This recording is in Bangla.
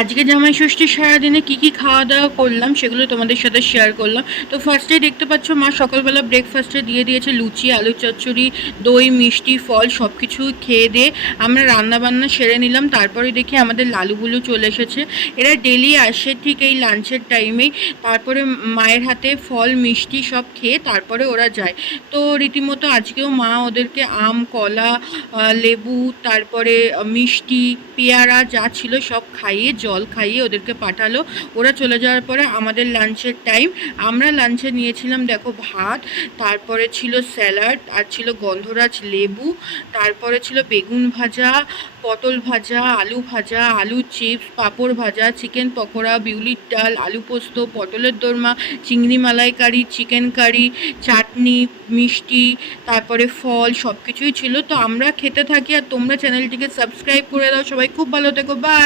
আজকে জামাই ষষ্ঠীর সারাদিনে কী খাওয়া দাওয়া করলাম সেগুলো তোমাদের সাথে শেয়ার করলাম। তো ফার্স্টেই দেখতে পাচ্ছ মা সকালবেলা ব্রেকফাস্টে দিয়ে দিয়েছে লুচি, আলু চচ্চড়ি, দই, মিষ্টি, ফল সব কিছু খেয়ে দিয়ে আমরা রান্নাবান্না সেরে নিলাম। তারপরে দেখি আমাদের লালুগুলো চলে এসেছে। এরা ডেলি আসে ঠিক এই লাঞ্চের টাইমেই। তারপরে মায়ের হাতে ফল মিষ্টি সব খেয়ে তারপরে ওরা যায়। তো রীতিমতো আজকেও মা ওদেরকে আম, কলা, লেবু, তারপরে মিষ্টি, পেয়ারা যা ছিল সব খাইয়ে, জল খাইয়ে ওদেরকে পাঠালো। ওরা চলে যাওয়ার পরে আমাদের লাঞ্চের টাইম। আমরা লাঞ্চে নিয়েছিলাম দেখো ভাত, তারপরে ছিল স্যালাড, আর ছিল গন্ধরাজ লেবু, তারপরে ছিল বেগুন ভাজা, পটল ভাজা, আলু ভাজা, আলু চিপস, পাঁপড় ভাজা, চিকেন পকোড়া, বিউলির ডাল, আলু পোস্ত, পটলের দোরমা, চিংড়ি মালাইকারি, চিকেন কারি, চাটনি, মিষ্টি, তারপরে ফল সব কিছুই ছিল। তো আমরা খেতে থাকি আর তোমরা চ্যানেলটিকে সাবস্ক্রাইব করে দাও। সবাই খুব ভালো থেকো, বাই।